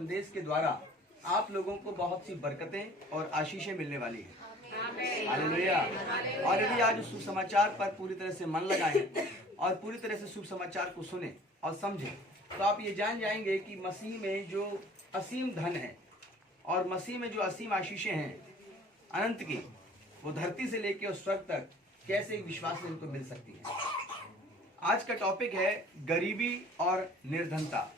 संदेश के द्वारा आप लोगों को बहुत सी बरकतें और आशीषें मिलने वाली हैं। हालेलुया। और यदि आज उस सुसमाचार पर पूरी तरह से मन लगाएं और पूरी तरह से शुभ समाचार को सुने और समझें, तो आप ये जान जाएंगे कि मसीह में जो असीम धन है और मसीह में जो असीम आशीषें हैं अनंत की, वो धरती से लेकर और स्वर्ग तक कैसे एक विश्वास में उनको मिल सकती है। आज का टॉपिक है गरीबी और निर्धनता।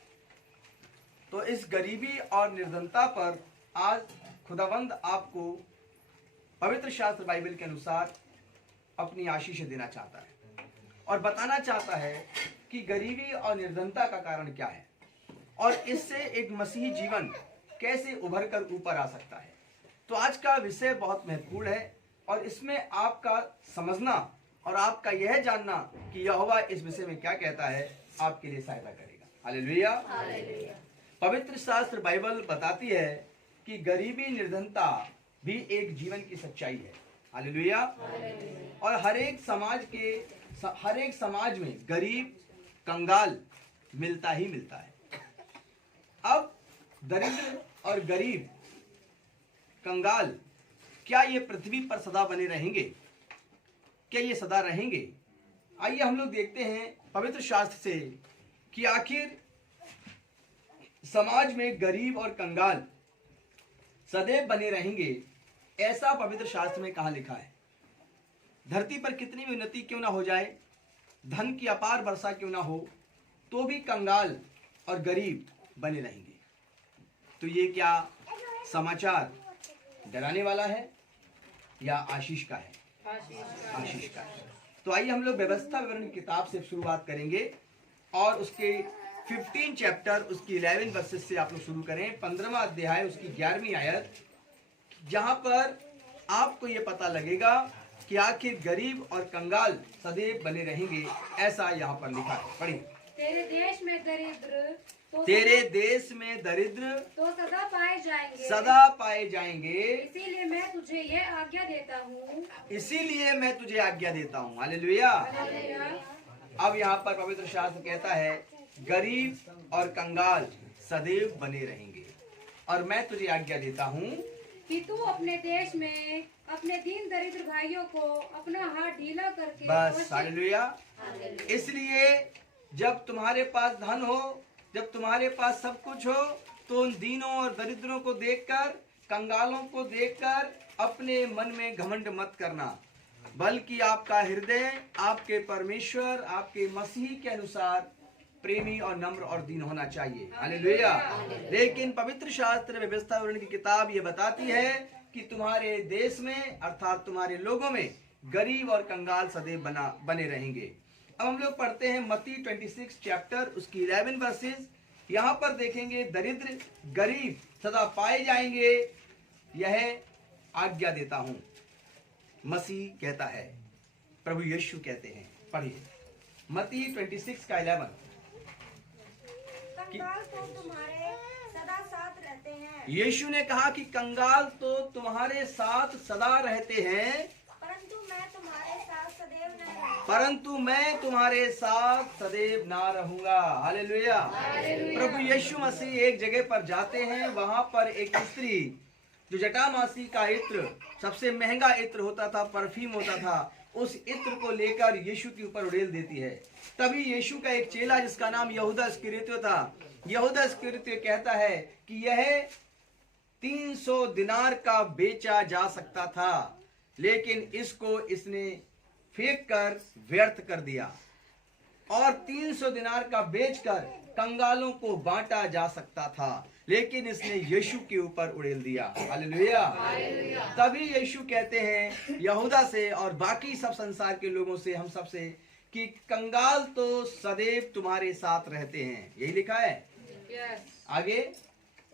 तो इस गरीबी और निर्धनता पर आज खुदावंद आपको पवित्र शास्त्र बाइबल के अनुसार अपनी आशीष देना चाहता है और बताना चाहता है कि गरीबी और निर्धनता का कारण क्या है और इससे एक मसीही जीवन कैसे उभर कर ऊपर आ सकता है। तो आज का विषय बहुत महत्वपूर्ण है और इसमें आपका समझना और आपका यह जानना कि यहोवा इस विषय में क्या कहता है आपके लिए सहायता करेगा। हालेलुया। पवित्र शास्त्र बाइबल बताती है कि गरीबी निर्धनता भी एक जीवन की सच्चाई है। हालेलुया। और हर एक समाज में गरीब कंगाल मिलता ही मिलता है। अब दरिद्र और गरीब कंगाल क्या ये पृथ्वी पर सदा बने रहेंगे? क्या ये सदा रहेंगे? आइए हम लोग देखते हैं पवित्र शास्त्र से कि आखिर समाज में गरीब और कंगाल सदैव बने रहेंगे, ऐसा पवित्र शास्त्र में कहाँ लिखा है। धरती पर कितनी भी उन्नति क्यों ना हो जाए, धन की अपार वर्षा क्यों ना हो, तो भी कंगाल और गरीब बने रहेंगे। तो ये क्या समाचार डराने वाला है या आशीष का है? आशीष का है। तो आइए हम लोग व्यवस्था विवरण की किताब से शुरुआत करेंगे और उसके 15 चैप्टर उसकी 11 वर्सेस से आप लोग शुरू करें। 15वां अध्याय उसकी 11वीं आयत, जहां पर आपको ये पता लगेगा कि आखिर गरीब और कंगाल सदैव बने रहेंगे, ऐसा यहाँ पर लिखा है। पढ़िए। तेरे देश में दरिद्र तो सदा पाए जाएंगे, सदा पाए जाएंगे। इसीलिए मैं तुझे यह आज्ञा देता हूँ। हालेलुया। अब यहाँ पर पवित्र शास्त्र कहता है गरीब और कंगाल सदैव बने रहेंगे और मैं तुझे आज्ञा देता हूँ कि तू अपने देश में अपने दीन दरिद्र भाइयों को अपना हाथ ढीला करके बस। हालेलुया। इसलिए जब तुम्हारे पास धन हो, जब तुम्हारे पास सब कुछ हो, तो उन दीनों और दरिद्रों को देखकर, कंगालों को देखकर अपने मन में घमंड मत करना, बल्कि आपका हृदय आपके परमेश्वर, आपके मसीह के अनुसार प्रेमी और नम्र और दीन होना चाहिए। हालेलुया। लेकिन पवित्र शास्त्र व्यवस्था विवरण की किताब ये बताती है कि तुम्हारे देश में अर्थात तुम्हारे लोगों में गरीब और कंगाल सदैव बने रहेंगे। अब हम लोग पढ़ते हैं मत्ती 26 चैप्टर उसकी 11 वर्सेस। यहाँ पर देखेंगे दरिद्र गरीब सदा पाए जाएंगे, यह आज्ञा देता हूँ मसीह कहता है, प्रभु यीशु कहते हैं। पढ़िए मत्ती 26 का 11। कंगाल तो तुम्हारे सदा साथ रहते हैं। यीशु ने कहा कि कंगाल तो तुम्हारे साथ सदा रहते हैं, परंतु मैं तुम्हारे साथ सदैव न रहूंगा। परंतु मैं तुम्हारे साथ सदैव ना रहूंगा। हालेलुया। प्रभु यीशु मसीह एक जगह पर जाते हैं, वहां पर एक स्त्री जो जटामासी का इत्र, सबसे महंगा इत्र होता था, परफ्यूम होता था, उस इत्र को लेकर यीशु के ऊपर उड़ेल देती है। तभी यीशु का एक चेला जिसका नाम यहूदा इस्करियोती था, यहूदा इस्करियोती कहता है कि यह 300 दिनार का बेचा जा सकता था, लेकिन इसको इसने फेंक कर व्यर्थ कर दिया, और 300 दिनार का बेचकर कंगालों को बांटा जा सकता था, लेकिन इसने यीशु के ऊपर उड़ेल दिया। हालेलुया। तभी यीशु कहते हैं यहूदा से और बाकी सब संसार के लोगों से, हम सब से, कि कंगाल तो सदैव तुम्हारे साथ रहते हैं। यही लिखा है। आगे,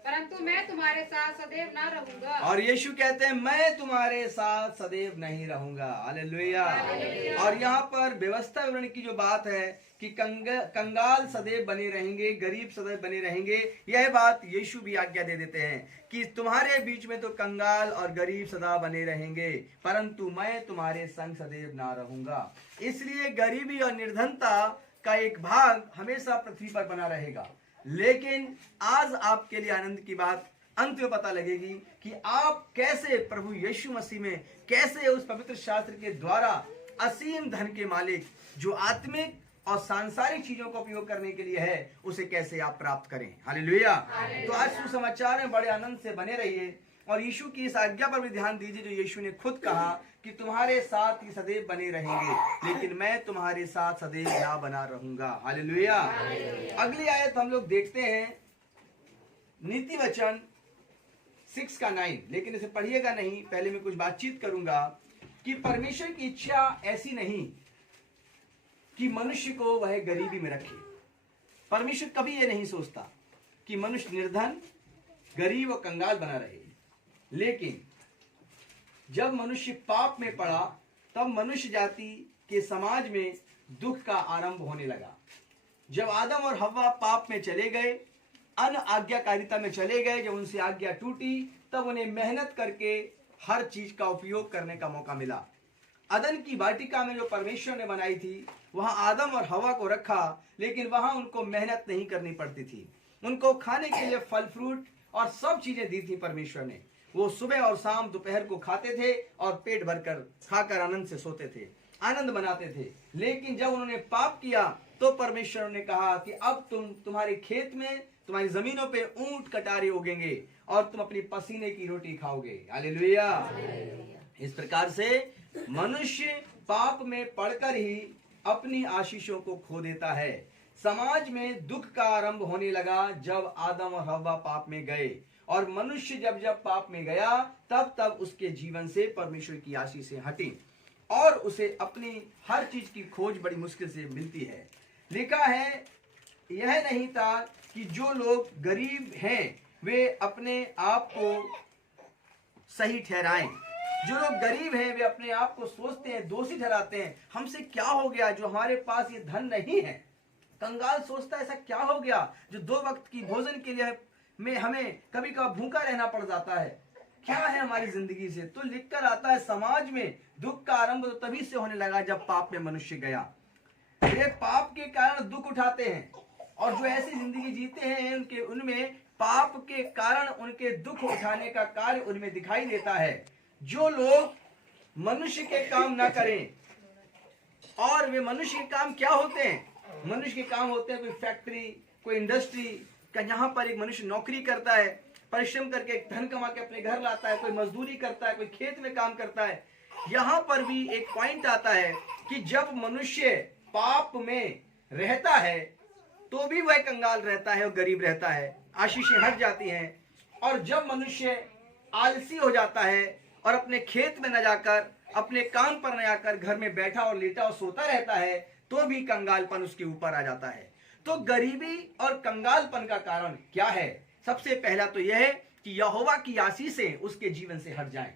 परंतु मैं तुम्हारे साथ सदैव ना रहूंगा। और यीशु कहते हैं मैं तुम्हारे साथ सदैव नहीं रहूंगा। हालेलुया। और यहाँ पर व्यवस्था विवरण की जो बात है कि कंगाल सदैव बने रहेंगे, गरीब सदैव बने रहेंगे, यह बात यीशु भी आज्ञा दे देते हैं कि तुम्हारे बीच में तो कंगाल और गरीब सदा बने रहेंगे, परंतु मैं तुम्हारे संग सदैव ना रहूंगा। इसलिए गरीबी और निर्धनता का एक भाग हमेशा पृथ्वी पर बना रहेगा। लेकिन आज आपके लिए आनंद की बात अंत में पता लगेगी कि आप कैसे प्रभु यीशु मसीह में, कैसे उस पवित्र शास्त्र के द्वारा असीम धन के मालिक जो आत्मिक और सांसारिक चीजों का उपयोग करने के लिए है, उसे कैसे आप प्राप्त करें। हालेलुया। तो आज सुसमाचार में बड़े आनंद से बने रहिए और यीशु की इस आज्ञा पर भी ध्यान दीजिए जो यीशु ने खुद कहा कि तुम्हारे साथ ही सदैव बने रहेंगे, लेकिन मैं तुम्हारे साथ सदैव ना बना रहूंगा। हालेलुया। अगली आयत हम लोग देखते हैं नीति वचन 6:9, लेकिन इसे पढ़िएगा नहीं, पहले मैं कुछ बातचीत करूंगा कि परमेश्वर की इच्छा ऐसी नहीं कि मनुष्य को वह गरीबी में रखे। परमेश्वर कभी यह नहीं सोचता कि मनुष्य निर्धन, गरीब और कंगाल बना रहे, लेकिन जब मनुष्य पाप में पड़ा तब मनुष्य जाति के समाज में दुख का आरंभ होने लगा। जब आदम और हव्वा पाप में चले गए, अनआज्ञाकारिता में चले गए, जब उनसे आज्ञा टूटी, तब उन्हें मेहनत करके हर चीज का उपयोग करने का मौका मिला। अदन की वाटिका में जो परमेश्वर ने बनाई थी, वहां आदम और हवा को रखा, लेकिन वहां उनको मेहनत नहीं करनी पड़ती थी। उनको खाने के लिए फल फ्रूट और सब चीजें दी थी परमेश्वर ने। वो सुबह और शाम दोपहर को खाते थे और पेट भरकर खाकर आनंद से सोते थे, आनंद मनाते थे। लेकिन जब उन्होंने पाप किया तो परमेश्वर ने कहा कि अब तुम्हारे खेत में, तुम्हारी जमीनों पे ऊंट कटारे उगेंगे और तुम अपनी पसीने की रोटी खाओगे। हालेलुया। इस प्रकार से मनुष्य पाप में पड़कर ही अपनी आशीषों को खो देता है। समाज में दुख का आरंभ होने लगा जब आदम और हव्वा पाप में गए, और मनुष्य जब जब पाप में गया तब तब उसके जीवन से परमेश्वर की आशीषें हटी और उसे अपनी हर चीज की खोज बड़ी मुश्किल से मिलती है। लिखा है, यह नहीं था कि जो लोग गरीब हैं वे अपने आप को सही ठहराएं। जो लोग गरीब हैं वे अपने आप को सोचते हैं, दोषी ठहराते हैं, हमसे क्या हो गया जो हमारे पास ये धन नहीं है। कंगाल सोचता है, ऐसा क्या हो गया जो 2 वक्त की भोजन के लिए में हमें कभी कभी भूखा रहना पड़ जाता है, क्या है हमारी जिंदगी से। तो लिखकर आता है, समाज में दुख का आरंभ तो तभी से होने लगा जब पाप में मनुष्य गया। वे पाप के कारण दुख उठाते हैं और जो ऐसी जिंदगी जीते हैं उनमें पाप के कारण उनके दुख उठाने का कार्य उनमें दिखाई देता है। जो लोग मनुष्य के काम ना करें, और वे मनुष्य के काम क्या होते हैं? मनुष्य के काम होते हैं कोई फैक्ट्री, कोई इंडस्ट्री का, यहाँ पर एक मनुष्य नौकरी करता है, परिश्रम करके धन कमा के अपने घर लाता है, कोई मजदूरी करता है, कोई खेत में काम करता है। यहाँ पर भी एक पॉइंट आता है कि जब मनुष्य पाप में रहता है तो भी वह कंगाल रहता है और गरीब रहता है, आशीषें हट जाती हैं। और जब मनुष्य आलसी हो जाता है और अपने खेत में न जाकर, अपने काम पर न जाकर घर में बैठा और लेटा और सोता रहता है, तो भी कंगालपन उसके ऊपर आ जाता है। तो गरीबी और कंगालपन का कारण क्या है? सबसे पहला तो यह है कि यहोवा की आशीषें उसके जीवन से हट जाएं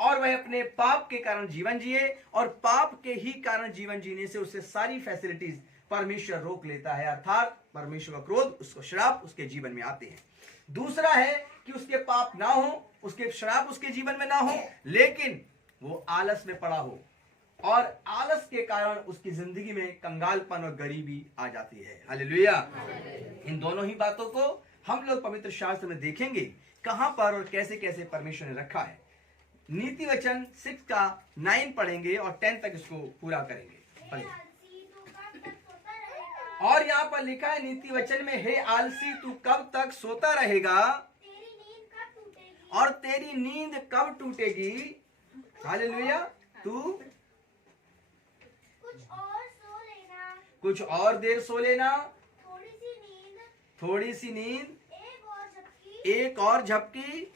और वह अपने पाप के कारण जीवन जिए, और पाप के ही कारण जीवन जीने से उससे सारी फैसिलिटीज परमेश्वर रोक लेता है, अर्थात परमेश्वर का क्रोध, उसको श्राप उसके जीवन में आते हैं। दूसरा है कि उसके पाप ना हो, उसके श्राप उसके जीवन में ना हो, लेकिन वो आलस में पड़ा हो, और आलस के कारण उसकी जिंदगी में कंगालपन और गरीबी आ जाती है। हालेलुया। इन दोनों ही बातों को हम लोग पवित्र शास्त्र में देखेंगे, कहां पर और कैसे कैसे परमेश्वर ने रखा है। नीति वचन 6:9 पढ़ेंगे और 10 तक इसको पूरा करेंगे। और यहाँ पर लिखा है नीति वचन में, हे आलसी तू कब तक सोता रहेगा और तेरी नींद कब टूटेगी। हालेलुया। तू कुछ और देर सो लेना, थोड़ी सी नींद, एक और झपकी,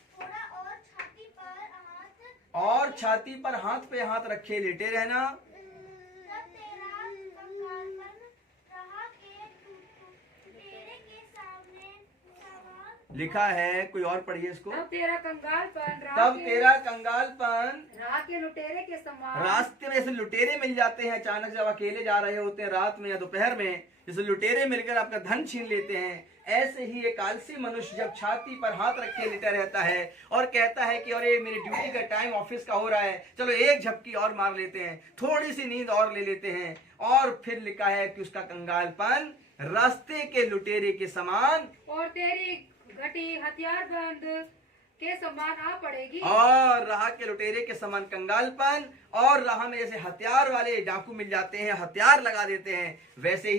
और छाती पर हाथ पे हाथ रखे लेटे रहना। लिखा है, कोई और पढ़िए इसको। तब तेरा कंगालपन राह के लुटेरे के समान, रास्ते में जैसे लुटेरे मिल जाते हैं, अचानक जब अकेले जा रहे होते हैं रात में या दोपहर में, जैसे लुटेरे मिलकर आपका धन छीन लेते हैं, ऐसे ही एक आलसी मनुष्य जब छाती पर हाथ रख के लेटा रहता है और कहता है कि अरे मेरी ड्यूटी का टाइम ऑफिस का हो रहा है, चलो एक झपकी और मार लेते हैं, थोड़ी सी नींद और ले लेते हैं, और फिर लिखा है कि उसका कंगालपन रास्ते के लुटेरे के समान और तेरी घटी हथियारबंद के समान आ पड़ेगी। और राह के लुटेरे के समान कंगालपन, और राह में जैसे हथियार वाले डाकू मिल जाते हैं, हथियार लगा देते हैं, वैसे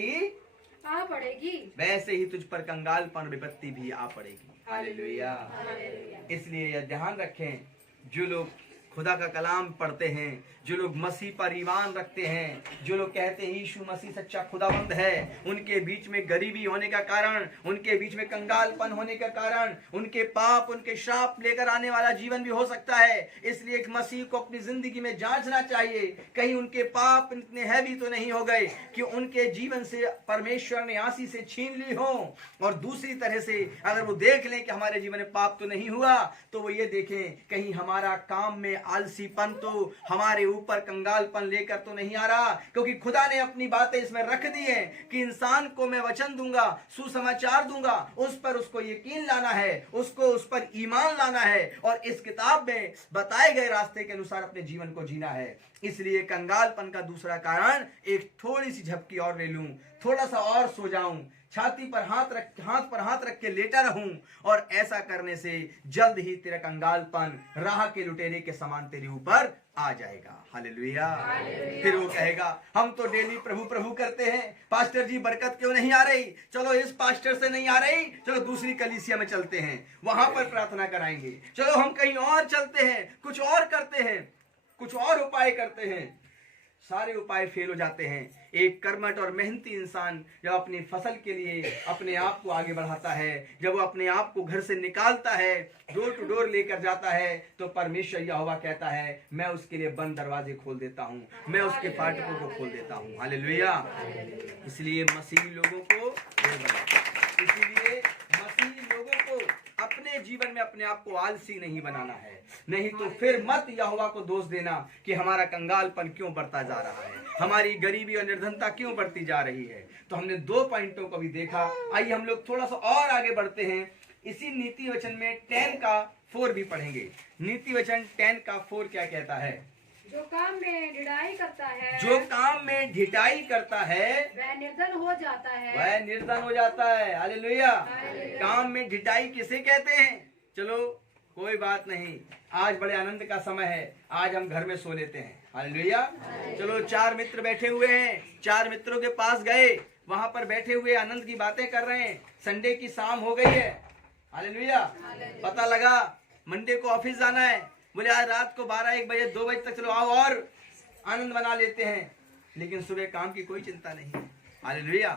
ही तुझ पर कंगालपन विपत्ति भी आ पड़ेगी। हालेलुया। इसलिए यह ध्यान रखें, जो लोग खुदा का कलाम पढ़ते हैं, जो लोग मसीह पर ईमान रखते हैं, जो लोग कहते हैं यीशु मसीह सच्चा खुदावंद है, उनके बीच में गरीबी होने का कारण, उनके बीच में कंगालपन होने का कारण, उनके पाप, उनके श्राप लेकर आने वाला जीवन भी हो सकता है। इसलिए एक मसीह को अपनी जिंदगी में जांचना चाहिए, कहीं उनके पाप इतने हैवी तो नहीं हो गए कि उनके जीवन से परमेश्वर ने आशीष से छीन ली हो। और दूसरी तरह से अगर वो देख लें कि हमारे जीवन में पाप तो नहीं हुआ, तो वो ये देखें कहीं हमारा काम में आलसीपन तो हमारे ऊपर कंगालपन लेकर तो नहीं आ रहा, क्योंकि खुदा ने अपनी बातें इसमें रख दी है कि इंसान को मैं वचन दूंगा, सुसमाचार दूंगा, उस पर उसको यकीन लाना है, उसको उस पर ईमान लाना है और इस किताब में बताए गए रास्ते के अनुसार अपने जीवन को जीना है। इसलिए कंगालपन का दूसरा कारण, एक थोड़ी सी झपकी और ले लूं, थोड़ा सा और सो जाऊं, छाती पर हाथ रख के लेटा रहूं, और ऐसा करने से जल्द ही तेरा कंगालपन राह के लुटेरे के समान तेरे ऊपर आ जाएगा। हालेलुया। फिर वो कहेगा हम तो डेली प्रभु प्रभु करते हैं, पास्टर जी बरकत क्यों नहीं आ रही? चलो इस पास्टर से नहीं आ रही, चलो दूसरी कलीसिया में चलते हैं, वहां पर प्रार्थना कराएंगे। चलो हम कहीं और चलते हैं, कुछ और करते हैं, कुछ और उपाय करते हैं। सारे उपाय फेल हो जाते हैं। एक कर्मठ और मेहनती इंसान जब अपनी फसल के लिए अपने आप को आगे बढ़ाता है, जब वो अपने आप को घर से निकालता है, डोर टू डोर लेकर जाता है, तो परमेश्वर यहोवा कहता है मैं उसके लिए बंद दरवाजे खोल देता हूँ, मैं उसके फाटकों को खोल देता हूँ। हालेलुया। इसलिए मसीही लोगों को अपने जीवन में अपने आप को आलसी नहीं बनाना है, नहीं तो फिर मत यहोवा को दोष देना कि हमारा कंगालपन क्यों बढ़ता जा रहा है, हमारी गरीबी और निर्धनता क्यों बढ़ती जा रही है। तो हमने 2 पॉइंटों को भी देखा। आइए हम लोग थोड़ा सा और आगे बढ़ते हैं। इसी नीति वचन में 10 का 4 भी पढ़ेंगे। नीति वचन 10 का 4 क्या कहता है? जो काम में ढिठाई करता है, जो काम में ढिठाई करता है वह निर्धन हो जाता है, वह निर्धन हो जाता है। हालेलुया। काम में ढिठाई किसे कहते हैं? चलो कोई बात नहीं, आज बड़े आनंद का समय है, आज हम घर में सो लेते हैं। हालेलुया। चलो 4 मित्र बैठे हुए हैं, 4 मित्रों के पास गए, वहां पर बैठे हुए आनंद की बातें कर रहे हैं। संडे की शाम हो गई है। हालेलुया। पता लगा मंडे को ऑफिस जाना है, बोले आज रात को 12-1 बजे 2 बजे तक चलो आओ और आनंद मना लेते हैं। लेकिन सुबह काम की कोई चिंता नहीं है। हालेलुया।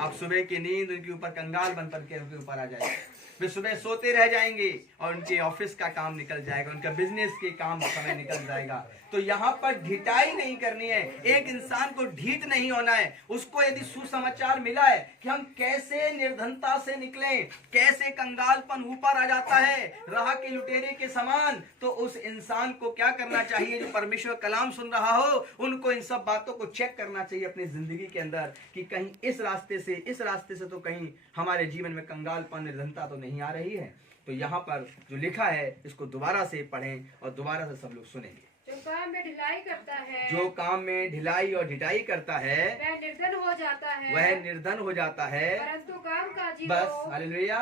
अब सुबह की नींद उनके ऊपर कंगाल बन करके उनके ऊपर आ जाएगी। वे सुबह सोते रह जाएंगे और उनके ऑफिस का काम निकल जाएगा, उनका बिजनेस के काम समय निकल जाएगा। तो यहाँ पर ढिठाई नहीं करनी है। एक इंसान को ढीठ नहीं होना है। उसको यदि सुसमाचार मिला है कि हम कैसे निर्धनता से निकलें, कैसे कंगालपन ऊपर आ जाता है राह के लुटेरे के समान, तो उस इंसान को क्या करना चाहिए? जो परमेश्वर कलाम सुन रहा हो, उनको इन सब बातों को चेक करना चाहिए अपनी जिंदगी के अंदर कि कहीं इस रास्ते से तो कहीं हमारे जीवन में कंगालपन, निर्धनता तो नहीं आ रही है। तो यहाँ पर जो लिखा है इसको दोबारा से पढ़ें और दोबारा से सब लोग सुनेंगे। जो काम में ढिलाई करता है, जो काम में ढिलाई और ढिठाई करता है वह निर्धन हो जाता है, वह निर्धन हो जाता है। परंतु कामकाजी बस। लोग, हालेलुया।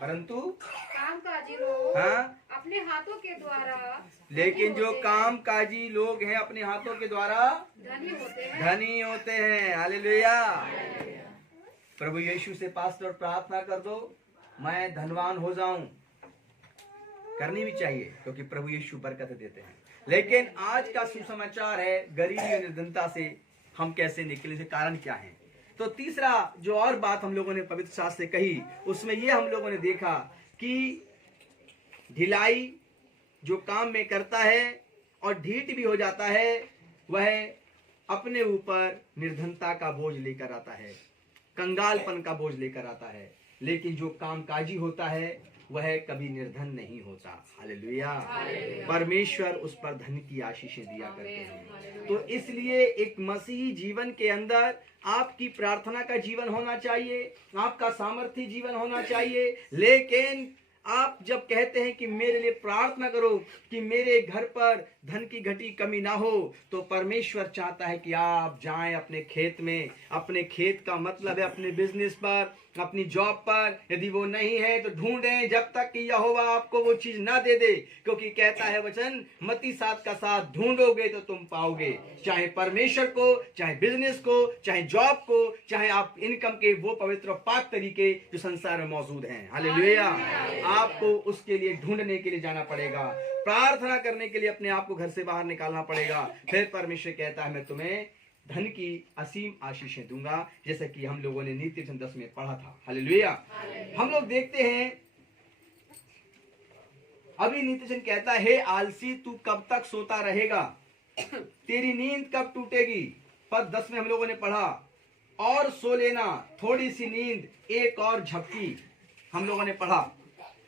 परंतु कामकाजी लोग हाँ, अपने हाथों के द्वारा, लेकिन जो कामकाजी लोग हैं अपने हाथों के द्वारा धनी होते हैं। हालेलुया। प्रभु यीशु से पास्टर प्रार्थना कर दो मैं धनवान हो जाऊं, करनी भी चाहिए क्योंकि प्रभु यीशु बरकत देते हैं। लेकिन आज का सुसमाचार है गरीबी और निर्धनता से हम कैसे निकले, से कारण क्या है। तो तीसरा जो और बात हम लोगों ने पवित्र शास्त्र से कही, उसमें ये हम लोगों ने देखा कि ढिलाई जो काम में करता है और ढीठ भी हो जाता है, वह अपने ऊपर निर्धनता का बोझ लेकर आता है, कंगालपन का बोझ लेकर आता है। लेकिन जो कामकाजी होता है वह कभी निर्धन नहीं होता। हालेलुया। परमेश्वर उस पर धन की आशीषें दिया करते हैं। तो इसलिए एक मसीही जीवन के अंदर आपकी प्रार्थना का जीवन होना चाहिए, आपका सामर्थ्य जीवन होना चाहिए, लेकिन आप जब कहते हैं कि मेरे लिए प्रार्थना करो कि मेरे घर पर धन की घटी कमी ना हो, तो परमेश्वर चाहता है कि आप जाएं अपने खेत में। अपने खेत का मतलब है अपने बिजनेस पर, अपनी जॉब पर। यदि वो नहीं है तो ढूंढें जब तक कि यहोवा आपको वो चीज ना दे दे, क्योंकि कहता है वचन मत्ती 7 का 7, ढूंढोगे तो तुम पाओगे। चाहे परमेश्वर को, चाहे बिजनेस को, चाहे जॉब को, चाहे आप इनकम के वो पवित्र और पाक तरीके जो संसार में मौजूद हैं, हालेलुया, आपको उसके लिए ढूंढने के लिए जाना पड़ेगा, प्रार्थना करने के लिए अपने आप को घर से बाहर निकालना पड़ेगा। फिर परमेश्वर कहता है मैं तुम्हें धन की असीम आशीषें दूंगा, जैसे कि हम लोगों ने नीति वचन 10 में पढ़ा था, हालेलुया। हम लोग देखते हैं अभी नीति वचन कहता है, हे आलसी तू कब तक सोता रहेगा, तेरी नींद कब टूटेगी। पद 10 में हम लोगों ने पढ़ा, और सो लेना, थोड़ी सी नींद, एक और झपकी। हम लोगों ने पढ़ा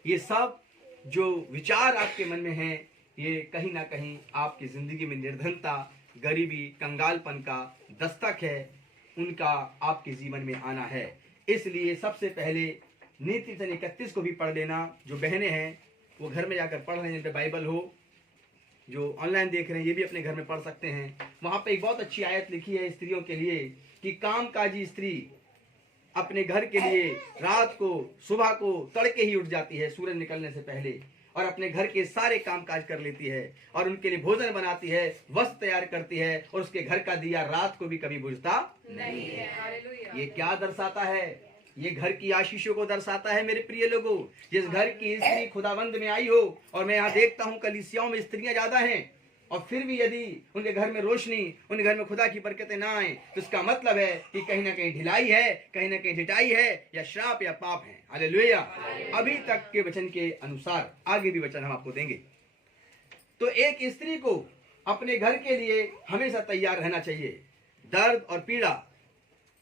ये सब जो विचार आपके मन में हैं, ये कहीं ना कहीं आपकी जिंदगी में निर्धनता, गरीबी, कंगालपन का दस्तक है, उनका आपके जीवन में आना है। इसलिए सबसे पहले नीति वचन 31 को भी पढ़ लेना। जो बहनें हैं वो घर में जाकर पढ़ लें, जिन पे बाइबल हो। जो ऑनलाइन देख रहे हैं ये भी अपने घर में पढ़ सकते हैं। वहां पे एक बहुत अच्छी आयत लिखी है स्त्रियों के लिए कि कामकाजी स्त्री अपने घर के लिए रात को, सुबह को तड़के ही उठ जाती है सूरज निकलने से पहले, और अपने घर के सारे काम काज कर लेती है, और उनके लिए भोजन बनाती है, वस्त्र तैयार करती है, और उसके घर का दिया रात को भी कभी बुझता नहीं है। ये क्या दर्शाता है? ये घर की आशीषों को दर्शाता है मेरे प्रिय लोगों। जिस घर की स्त्री खुदावंद में आई हो, और मैं यहाँ देखता हूँ कलीसियाओं में स्त्रियां ज्यादा हैं, और फिर भी यदि उनके घर में रोशनी, उनके घर में खुदा की बरकतें ना आए, तो इसका मतलब है कि कहीं ना कहीं ढिलाई है, कहीं ना कहीं ढिठाई है, या श्राप या पाप है। हालेलुया। अभी तक के वचन के अनुसार आगे भी वचन हम आपको देंगे। तो एक स्त्री को अपने घर के लिए हमेशा तैयार रहना चाहिए। दर्द और पीड़ा,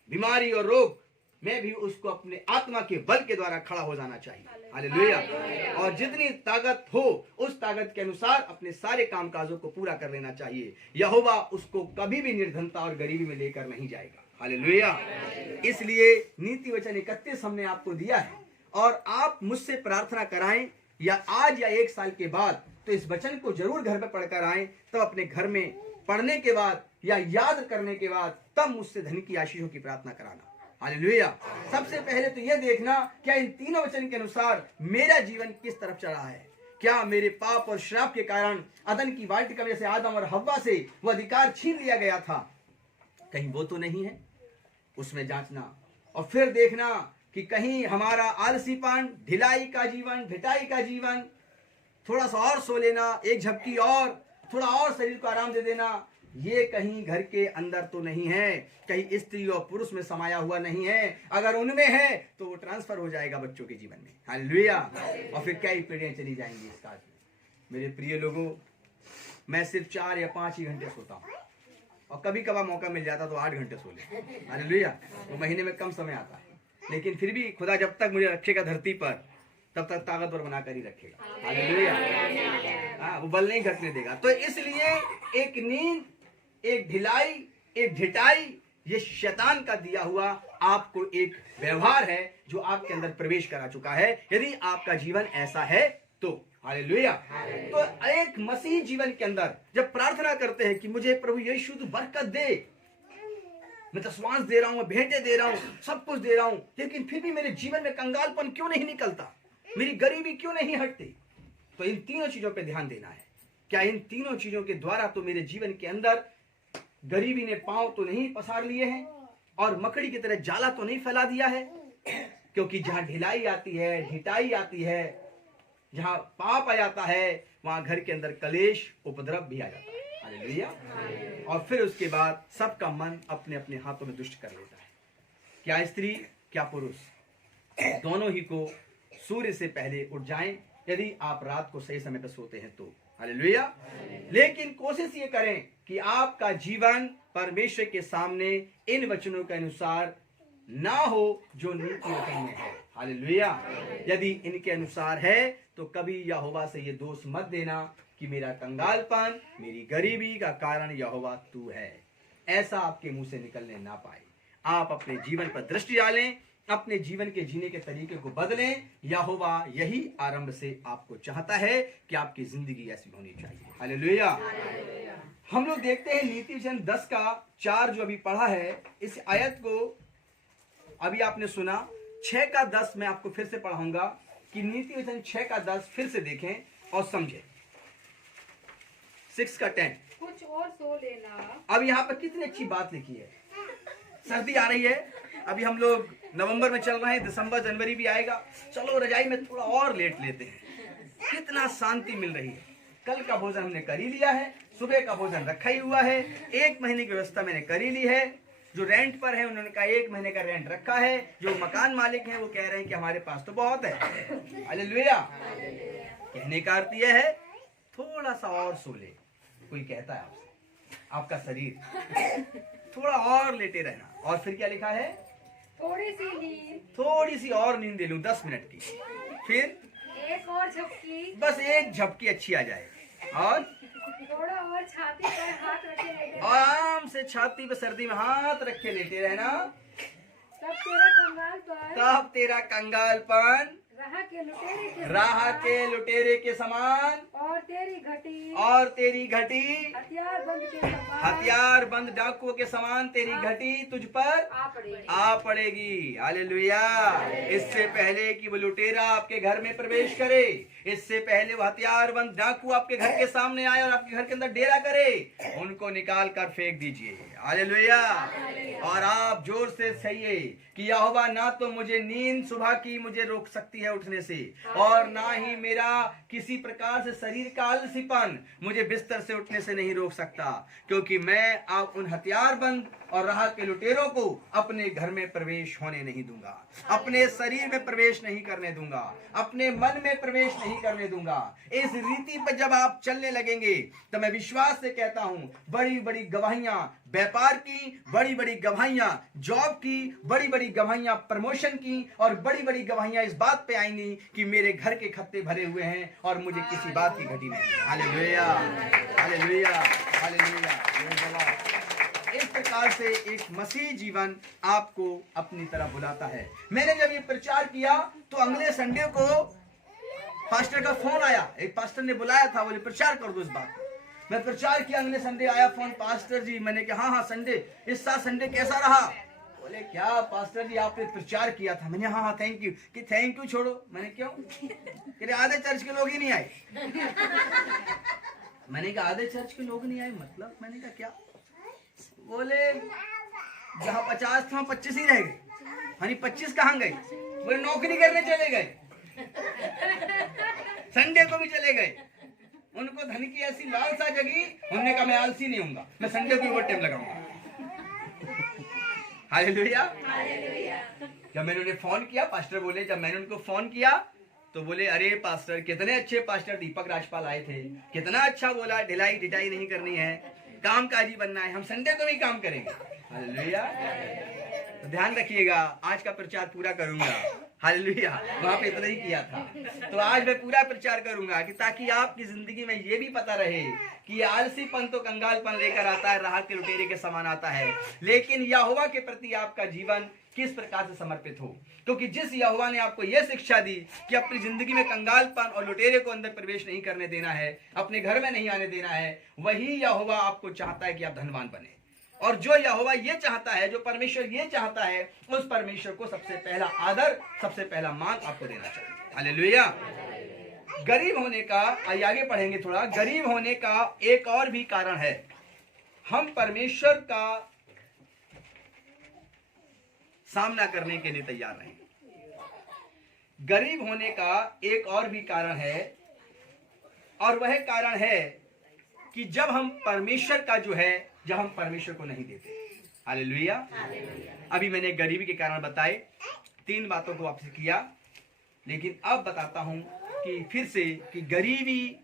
बीमारी और रोग में भी उसको अपने आत्मा के बल के द्वारा खड़ा हो जाना चाहिए। हालेलुया। और जितनी ताकत हो उस ताकत के अनुसार अपने सारे कामकाजों को पूरा कर लेना चाहिए। यहोवा उसको कभी भी निर्धनता और गरीबी में लेकर नहीं जाएगा। हालेलुया। इसलिए नीति वचन 31 हमने आपको दिया है, और आप मुझसे प्रार्थना कराएं, या आज या 1 साल के बाद, तो इस वचन को जरूर घर में पढ़कर आएं। तब अपने घर में पढ़ने के बाद या याद करने के बाद तब मुझसे धन की आशीषों की प्रार्थना कराना। हालेलुया। सबसे पहले तो यह देखना क्या इन तीनों वचन के अनुसार मेरा जीवन किस तरफ चला है। क्या मेरे पाप और श्राप के कारण अदन की वाटिका में जैसे आदम और हव्वा से वो अधिकार छीन लिया गया था, कहीं वो तो नहीं है, उसमें जांचना। और फिर देखना कि कहीं हमारा आलसीपन, ढिलाई का जीवन, ढिठाई का जीवन, थोड़ा सा और सो लेना, एक झपकी और, थोड़ा और शरीर को आराम दे देना, ये कहीं घर के अंदर तो नहीं है, कहीं स्त्री और पुरुष में समाया हुआ नहीं है। अगर उनमें है तो वो ट्रांसफर हो जाएगा बच्चों के जीवन में। हालेलुया। और फिर कई पीढ़ियां चली जाएंगी इस काज में। मेरे प्रिय लोगों, मैं सिर्फ 4 या 5 ही घंटे सोता हूँ, और कभी कभार मौका मिल जाता तो 8 घंटे सो ले। हालेलुया। वो महीने में कम समय आता है, लेकिन फिर भी खुदा जब तक मुझे रखेगा धरती पर, तब तक ताकतवर बनाकर ही रखेगा। हालेलुया। हाँ, वो बल नहीं घटने देगा। तो इसलिए एक नींद, एक ढिलाई, एक ढिठाई, ये शैतान का दिया हुआ आपको एक व्यवहार है जो आपके अंदर प्रवेश करा चुका है, यदि आपका जीवन ऐसा है तो। हालेलुया। तो एक मसीह जीवन के अंदर जब प्रार्थना करते हैं कि मुझे प्रभु यीशु तू बरकत दे, मैं तो श्वास दे रहा हूं, मैं भेंटे दे रहा हूं, सब कुछ दे रहा हूं, लेकिन फिर भी मेरे जीवन में कंगालपन क्यों नहीं निकलता, मेरी गरीबी क्यों नहीं हटती, तो इन तीनों चीजों पे ध्यान देना है। क्या इन तीनों चीजों के द्वारा तो मेरे जीवन के अंदर गरीबी ने पांव तो नहीं पसार लिए हैं, और मकड़ी की तरह जाला तो नहीं फैला दिया है। क्योंकि जहां ढिलाई आती है, ढिठाई आती है, जहां पाप आ जाता है, वहां घर के अंदर कलेश, उपद्रव भी आ जाता है। हालेलुया। और फिर उसके बाद सबका मन अपने अपने हाथों में दुष्ट कर लेता है। क्या स्त्री, क्या पुरुष, दोनों ही को सूर्य से पहले उठ जाएं, यदि आप रात को सही समय पर सोते हैं तो। हालेलुया। लेकिन कोशिश ये करें कि आपका जीवन परमेश्वर के सामने इन वचनों के अनुसार ना हो जो नीति वचन में है। हालेलुया। यदि इनके अनुसार है तो कभी यहोवा से ये दोष मत देना कि मेरा कंगालपन, मेरी गरीबी का कारण यहोवा तू है। ऐसा आपके मुंह से निकलने ना पाए। आप अपने जीवन पर दृष्टि डालें, अपने जीवन के जीने के तरीके को बदलें। यहोवा यही आरंभ से आपको चाहता है कि आपकी जिंदगी ऐसी होनी चाहिए। हालेलुया। हम लोग देखते हैं नीति वचन 10 का 4 जो अभी पढ़ा है, इस आयत को अभी आपने सुना। 6 का 10 मैं आपको फिर से पढ़ाऊंगा कि नीति वचन 6 का 10 फिर से देखें और समझें। 6 का 10 कुछ और सो लेना। अब यहाँ पर कितनी अच्छी बात लिखी है। सर्दी आ रही है, अभी हम लोग नवंबर में चल रहे हैं, दिसंबर जनवरी भी आएगा, चलो रजाई में थोड़ा और लेट लेते हैं। कितना शांति मिल रही है। कल का भोजन हमने कर ही लिया है, सुबह का भोजन रखा ही हुआ है, 1 महीने की व्यवस्था मैंने कर ही ली है। जो रेंट पर है उन्होंने कहा 1 महीने का रेंट रखा है। जो मकान मालिक हैं वो कह रहे हैं कि हमारे पास तो बहुत है। हालेलुया। कहने का अर्थ यह है थोड़ा सा और सो ले। कोई कहता है आपसे, आपका शरीर थोड़ा और लेटे रहना, और फिर क्या लिखा है, थोड़ी सी नींद, थोड़ी सी और नींद ले लूं 10 मिनट की, फिर एक और झपकी, बस एक झपकी अच्छी आ जाए, और थोड़ा और छाती पर हाथ रखे लेटे, आराम से छाती पे सर्दी में हाथ रखे लेटे रहना। तब तेरा कंगालपन राह के लुटेरे के समान और तेरी घटी हथियार बंद डाकुओं के समान तेरी घटी तुझ पर आ पड़ेगी। हालेलुया। इससे पहले कि वो लुटेरा आपके घर में प्रवेश करे, इससे पहले वो हथियार बंद डाकू आपके घर के सामने आए और आपके घर के अंदर डेरा करे, उनको निकाल कर फेंक दीजिए। हालेलुया। और आप जोर से कहिए कि यहोवा ना तो मुझे नींद सुबह की मुझे रोक सकती है उठने से, और ना ही मेरा किसी प्रकार से शरीर का आलसीपन मुझे बिस्तर से उठने से नहीं रोक सकता, क्योंकि मैं आप उन हथियारबंद और राह के लुटेरों को अपने घर में प्रवेश होने नहीं दूंगा, अपने शरीर में प्रवेश नहीं करने दूंगा, अपने मन में प्रवेश नहीं करने दूंगा। इस रीति पर जब आप चलने लगेंगे तो मैं विश्वास से कहता हूं बड़ी बड़ी गवाहियां व्यापार की, बड़ी बड़ी गवाहियां जॉब की, बड़ी बड़ी गवाहियां प्रमोशन की, और बड़ी बड़ी गवाहियां इस बात पे आएंगी कि मेरे घर के खत्ते भरे हुए हैं और मुझे किसी बात की घटी नहीं। Hallelujah, hallelujah, hallelujah. इस प्रकार से एक मसीह जीवन आपको अपनी तरफ बुलाता है। मैंने जब ये प्रचार किया तो अगले संडे को पास्टर का फोन आया, एक पास्टर ने बुलाया था, बोले प्रचार कर दो इस बात को। मैं प्रचार किया, अगले संडे आया फोन, पास्टर जी। मैंने कहा हाँ संडे, इस साल संडे कैसा रहा? बोले क्या पास्टर जी आपने प्रचार किया था? मैंने हाँ थैंक यू। कि थैंक यू छोड़ो। मैंने क्यों? कि आधे चर्च के लोग ही नहीं आए। मैंने कहा आधे चर्च के लोग नहीं आए मतलब? मैंने कहा क्या? बोले जहाँ 50 था 25 ही रह गए। यानी 25 कहाँ गए? बोले नौकरी करने चले गए, संडे को भी चले गए। उनको धन की ऐसी लालसा जगी, उन्होंने कहा मैं आलसी नहीं हूँगा, मैं संडे को ओवर टाइम लगाऊंगा। हालेलुया। जब मैंने उन्हें फोन किया, पास्टर बोले, जब मैंने उनको फोन किया तो बोले अरे पास्टर कितने अच्छे पास्टर दीपक राजपाल आए थे, कितना अच्छा बोला, ढिलाई ढिटाई नहीं करनी है, काम काजी बनना है, हम संडे को भी काम करेंगे। हालेलुया। तो ध्यान रखिएगा, आज का प्रचार पूरा करूंगा। हालेलुया। वहां पे इतना ही किया था, तो आज मैं पूरा प्रचार करूंगा कि ताकि आपकी जिंदगी में ये भी पता रहे कि आलसीपन तो कंगालपन लेकर आता है, राह के लुटेरे के समान आता है, लेकिन यहोवा के प्रति आपका जीवन किस प्रकार से समर्पित हो। क्योंकि जिस यहोवा ने आपको यह शिक्षा दी कि अपनी जिंदगी में कंगालपन और लुटेरे को अंदर प्रवेश नहीं करने देना है, अपने घर में नहीं आने देना है, वही यहोवा आपको चाहता है कि आप धनवान बने। और जो यहोवा ये चाहता है, जो परमेश्वर ये चाहता है, उस परमेश्वर को सबसे पहला आदर, सबसे पहला मान आपको देना चाहिए। हालेलुया। गरीब होने का, आगे पढ़ेंगे थोड़ा, गरीब होने का एक और भी कारण है। हम परमेश्वर का सामना करने के लिए तैयार रहें। गरीब होने का एक और भी कारण है, और वह कारण है कि जब हम परमेश्वर का जो है, जब हम परमेश्वर को नहीं देते। हालेलुया। अभी मैंने गरीबी के कारण बताए, 3 बातों को आपसे किया, लेकिन अब बताता हूं कि फिर से कि गरीबी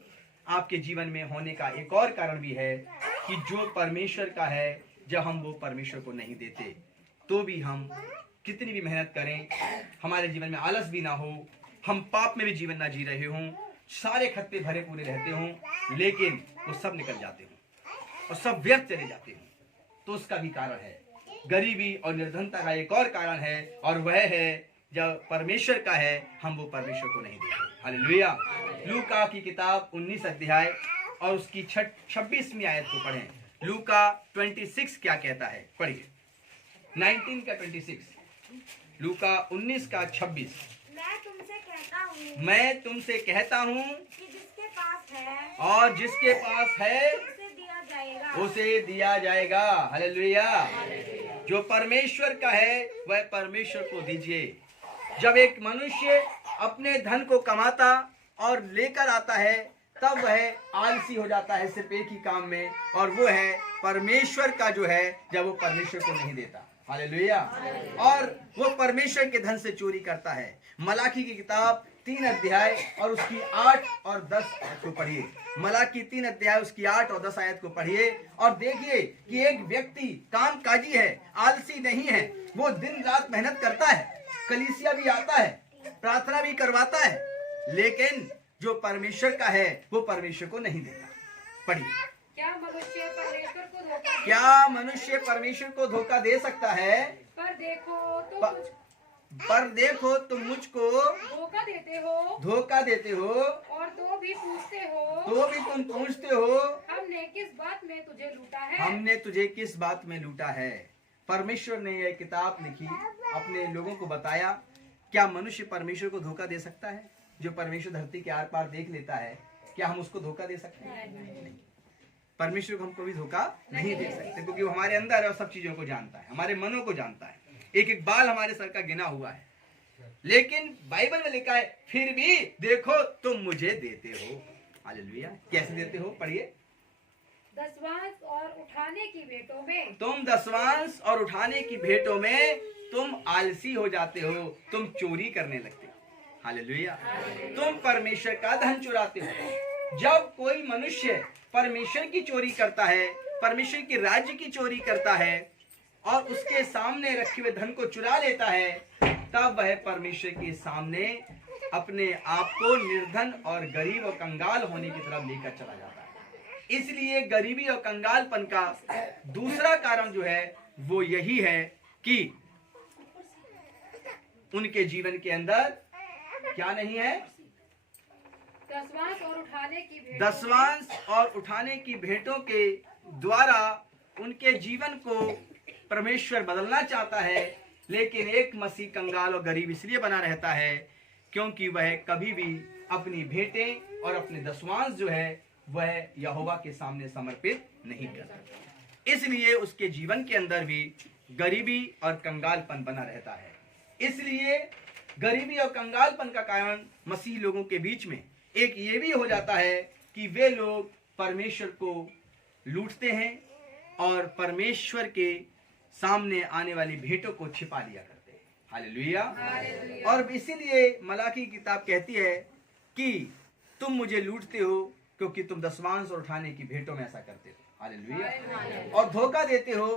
आपके जीवन में होने का एक और कारण भी है कि जो परमेश्वर का है, जब हम वो परमेश्वर को नहीं देते, तो भी हम कितनी भी मेहनत करें, हमारे जीवन में आलस भी ना हो, हम पाप में भी जीवन ना जी रहे हों, सारे खत्ते भरे पूरे रहते हों, लेकिन वो सब निकल जाते हों और सब व्यर्थ चले जाते हों, तो उसका भी कारण है गरीबी और निर्धनता का एक और कारण है, और वह है जब परमेश्वर का है हम वो परमेश्वर को नहीं देते। हालेलुया। लूका की किताब 19 अध्याय और उसकी 26वीं आयत को पढ़ें। लूका 26 क्या कहता है, पढ़िए। 19 का 26, लूका 19 का 26। मैं तुमसे कहता हूँ कि जिसके पास है और जिसके पास है उसे दिया जाएगा। उसे दिया जाएगा। हालेलुया। जो परमेश्वर का है वह परमेश्वर को दीजिए। जब एक मनुष्य अपने धन को कमाता और लेकर आता है तब वह आलसी हो जाता है सिर्फ एक ही काम में, और वो है परमेश्वर का जो है जब वो परमेश्वर को नहीं देता। हालेलुया। और वो परमेश्वर के धन से चोरी करता है। मलाकी की किताब 3 अध्याय और उसकी 8 और 10 आयत को पढ़िए। मलाकी 3 अध्याय उसकी 8 और 10 आयत को पढ़िए और देखिए कि एक व्यक्ति कामकाजी है, आलसी नहीं है, वो दिन रात मेहनत करता है, कलीसिया भी आता है, प्रार्थना भी करवाता है, लेकिन जो परमेश्वर का है वो परमेश्वर को नहीं देता। पढ़िए। क्या मनुष्य परमेश्वर को धोखा क्या मनुष्य परमेश्वर को धोखा दे सकता है? पर देखो तुम मुझको धोखा देते हो और तो भी पूछते हो, तो भी तुम पूछते हो हमने किस बात में तुझे लूटा है। हमने तुझे किस बात में लूटा है। परमेश्वर ने यह किताब लिखी, अपने लोगों को बताया। क्या मनुष्य परमेश्वर को धोखा दे सकता है? जो परमेश्वर धरती के आर पार देख लेता है, क्या हम उसको धोखा दे सकते हैं? नहीं। परमेश्वर को हम कभी धोखा नहीं दे सकते, क्योंकि वो हमारे अंदर और सब चीजों को जानता है, हमारे मनों को जानता है। एक एक बाल हमारे सर का गिना हुआ है, लेकिन बाइबल में लिखा है फिर भी देखो तुम मुझे देते हो। हालेलुया। कैसे देते हो? पढ़िए। दसवांश और उठाने की भेंटों में तुम दसवांश और उठाने की भेंटों में तुम आलसी हो जाते हो, तुम चोरी करने लगते हो। हालेलुया। तुम परमेश्वर का धन चुराते हो। जब कोई मनुष्य परमेश्वर की चोरी करता है, परमेश्वर के राज्य की चोरी करता है और उसके सामने रखे हुए धन को चुरा लेता है, तब वह परमेश्वर के सामने अपने आप को निर्धन और गरीब और कंगाल होने की तरफ लेकर चला जाता है। इसलिए गरीबी और कंगालपन का दूसरा कारण जो है वो यही है कि उनके जीवन के अंदर क्या नहीं है? दसवांश और उठाने की भेंटों दसवांश और उठाने की भेंटों के द्वारा उनके जीवन को परमेश्वर बदलना चाहता है, लेकिन एक मसीह कंगाल और गरीब इसलिए बना रहता है क्योंकि वह कभी भी अपनी भेंटें और अपने दसवांश जो है वह यहोवा के सामने समर्पित नहीं करता। इसलिए उसके जीवन के अंदर भी गरीबी और कंगालपन बना रहता है। इसलिए गरीबी और कंगालपन का कारण मसीह लोगों के बीच में एक ये भी हो जाता है कि वे लोग परमेश्वर को लूटते हैं और परमेश्वर के सामने आने वाली भेंटों को छिपा लिया करते हैं। हालेलुया। और इसीलिए मलाकी की किताब कहती है कि तुम मुझे लूटते हो क्योंकि तुम दसवांश और उठाने की भेंटों में ऐसा करते हो। हालेलुया। और धोखा देते हो।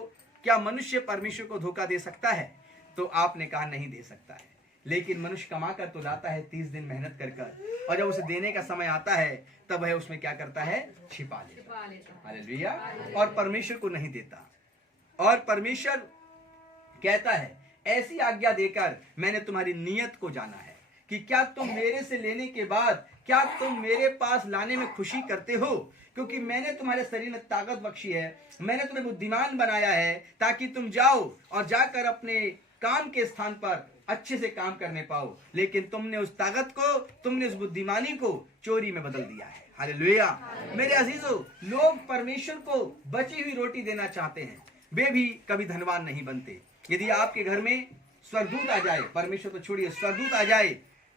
क्या मनुष्य परमेश्वर को धोखा दे सकता है? तो आपने कहा नहीं दे सकता है, लेकिन मनुष्य कमा कर तो लाता है 30 दिन मेहनत कर, और जब उसे देने का समय आता है तब वह उसमें क्या करता है? छिपा लेता। हालेलुया। और परमेश्वर को नहीं देता। और परमेश्वर कहता है ऐसी आज्ञा देकर मैंने तुम्हारी नियत को जाना है कि क्या तुम मेरे से लेने के बाद क्या तुम मेरे पास लाने में खुशी करते हो, क्योंकि मैंने तुम्हारे शरीर में ताकत बख्शी है, मैंने तुम्हें बुद्धिमान बनाया है ताकि तुम जाओ और जाकर अपने काम के स्थान पर अच्छे से काम करने पाओ, लेकिन तुमने उस ताकत को, तुमने उस बुद्धिमानी को चोरी में बदल दिया है। हालेलुया। मेरे अजीजों, लोग परमेश्वर को बची हुई रोटी देना चाहते हैं, वे भी कभी धनवान नहीं बनते। यदि आपके घर में स्वर्गदूत आ जाए, परमेश्वर तो छोड़िए, स्वर्गदूत आ जाए